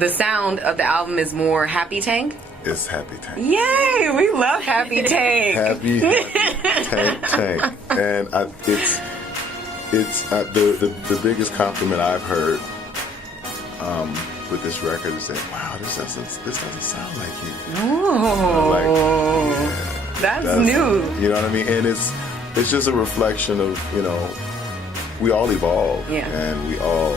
the sound of the album is more Happy Tank. It's Happy Tank. Yay! We love Happy Tank. Happy Tank. And it's the biggest compliment I've heard with this record is that, wow, this doesn't sound like you. Oh, that's new. You know what I mean? And it's just a reflection of, you know, we all evolve, and we all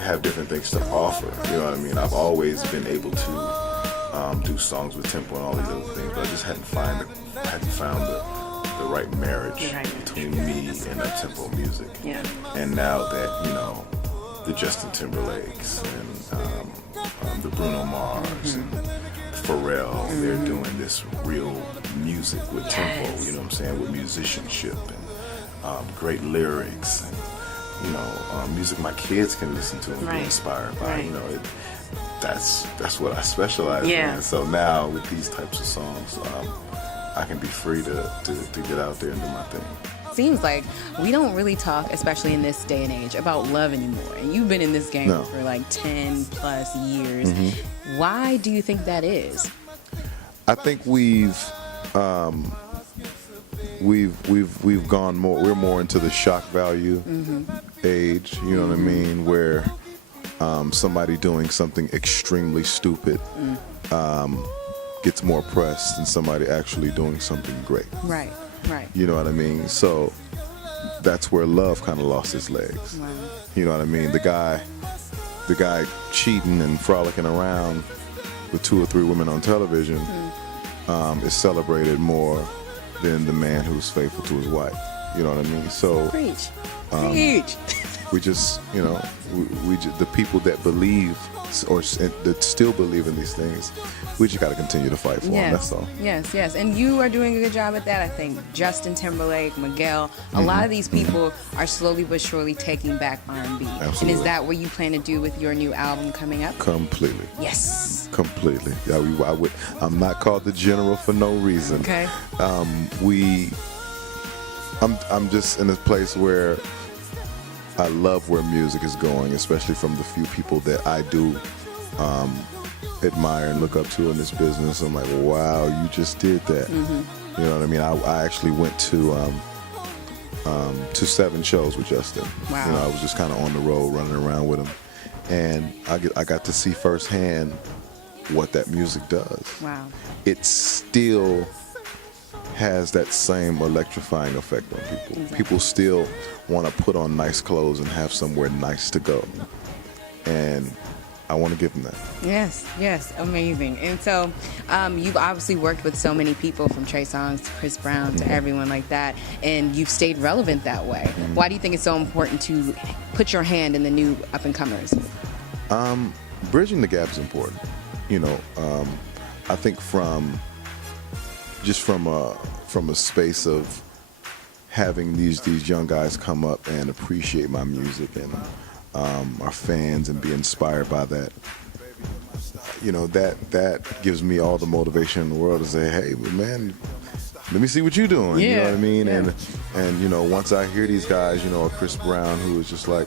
have different things to offer. You know what I mean? I've always been able to do songs with tempo and all these other things, but I just hadn't found the right marriage between me and up tempo music. Yeah. And now that, you know, the Justin Timberlakes and the Bruno Mars and Pharrell, they're doing this real music with tempo, you know what I'm saying, with musicianship and great lyrics and, you know, music my kids can listen to and be inspired by. You know, that's what I specialize in. So now with these types of songs, I can be free to get out there and do my thing. Seems like we don't really talk, especially in this day and age, about love anymore. And you've been in this game for like 10 plus years. Why do you think that is? I think we've gone more. We're more into the shock value age. You know what I mean? Where somebody doing something extremely stupid gets more press than somebody actually doing something great. Right. You know what I mean? So that's where love kind of lost its legs. Wow. You know what I mean? The guy cheating and frolicking around with 2 or 3 women on television is celebrated more than the man who's faithful to his wife. You know what I mean? So preach. We just, you know, we just, the people that believe or that still believe in these things, we just got to continue to fight for them. That's all. Yes. And you are doing a good job at that, I think. Justin Timberlake, Miguel, a lot of these people are slowly but surely taking back R&B. Absolutely. And is that what you plan to do with your new album coming up? Completely. Yes. Completely. I'm not called the General for no reason. Okay. I'm just in a place where I love where music is going, especially from the few people that I do admire and look up to in this business. I'm like, wow, you just did that. You know what I mean? I actually went to 7 shows with Justin. Wow. You know, I was just kind of on the road running around with him, and I got to see firsthand what that music does. Wow. It still has that same electrifying effect on people. Exactly. People still want to put on nice clothes and have somewhere nice to go. And I want to give them that. Yes, amazing. And so you've obviously worked with so many people, from Trey Songz to Chris Brown to everyone like that, and you've stayed relevant that way. Why do you think it's so important to put your hand in the new up-and-comers? Bridging the gap is important. You know, I think from a space of having these young guys come up and appreciate my music and are fans and be inspired by that, you know, that gives me all the motivation in the world to say, hey, man, let me see what you're doing. You know what I mean? And you know, once I hear these guys, you know, Chris Brown, who's just like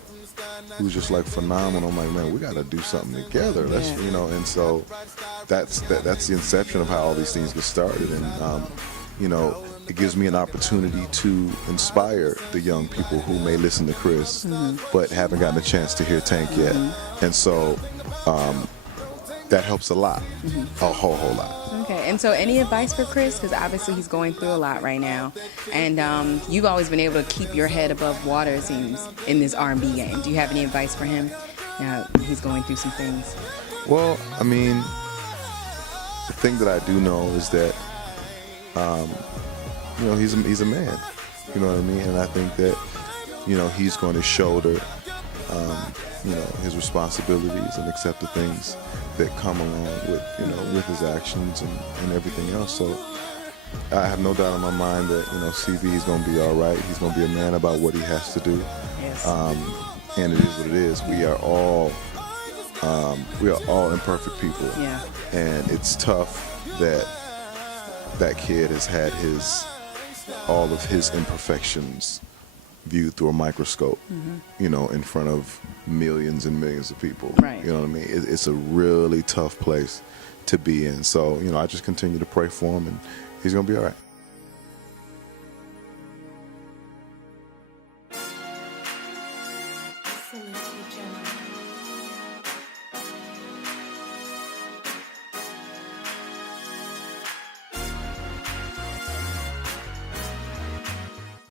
phenomenal, I'm like, man, we got to do something together. Let's, you know, and so that's the inception of how all these things get started. And you know, it gives me an opportunity to inspire the young people who may listen to Chris but haven't gotten a chance to hear Tank yet. And so that helps a lot, a whole lot. Okay, and so any advice for Chris? Because obviously he's going through a lot right now, and you've always been able to keep your head above water, it seems, in this R&B game. Do you have any advice for him? Now he's going through some things. Well, I mean, the thing that I do know is that, you know, he's a man. You know what I mean? And I think that, you know, he's going to shoulder, you know, his responsibilities and accept the things that come along with, you know, with his actions and everything else. So I have no doubt in my mind that, you know, CV is going to be all right. He's going to be a man about what he has to do. Yes. And it is what it is. We are all imperfect people. Yeah. And it's tough that that kid has had all of his imperfections viewed through a microscope, you know, in front of millions and millions of people. Right. You know what I mean? It's a really tough place to be in. So, you know, I just continue to pray for him, and he's going to be all right.